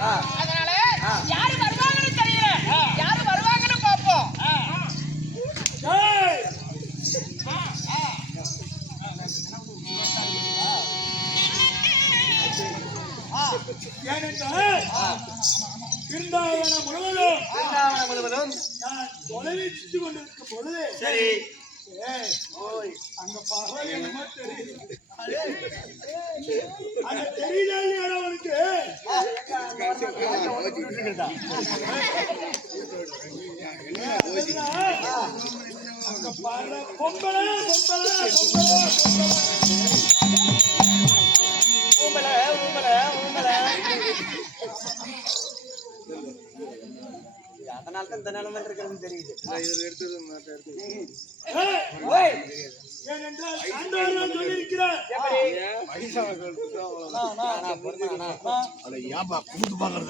அதனால யாரு வருவாங்கன்னு தெரியல, யாரு வருவாங்கன்னு பாப்போம். பிருந்தாவனம் முழுவதும் நான் தொலைவீச்சு கொண்டிருக்கும் பொழுது சரி அங்க பகல் என்னமோ தெரியுது. அங்க தெரியல அவனுக்கு அங்க பாரு பொம்பளை பொம்பளை பொம்பளை ஊம்பல ஊம்பல ஊம்பல அதனால தான் இந்த நிலைமை இருக்கிறதுன்னு தெரியுது. ஏனென்றால் சான்றோர்கள் சொல்லியிருக்கிறார். ஏன்பா கூத்து பாக்குறது